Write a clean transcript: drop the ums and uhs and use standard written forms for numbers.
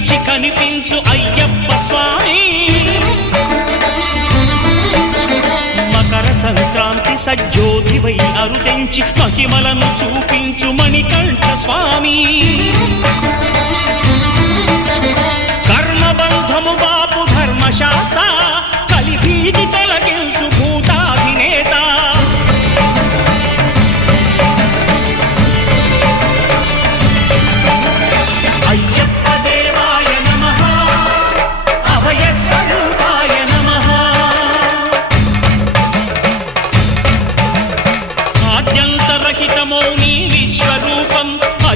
కనిపించి కనిపించు అయ్యప్ప స్వామి మకర సంక్రాంతి సజ్జోతివై అరుదెంచి మహిమలను చూపించు మణికంఠ స్వామి కర్మబంధము బాపు ధర్మశాస్త్ర కలిభీతి తొలగించు భూతాధినేత అయ్యప్ప దేవాయ నమః అభయ స్వరూపాయ నమః ఆద్యంతరహితమౌ నీ విశ్వరూపం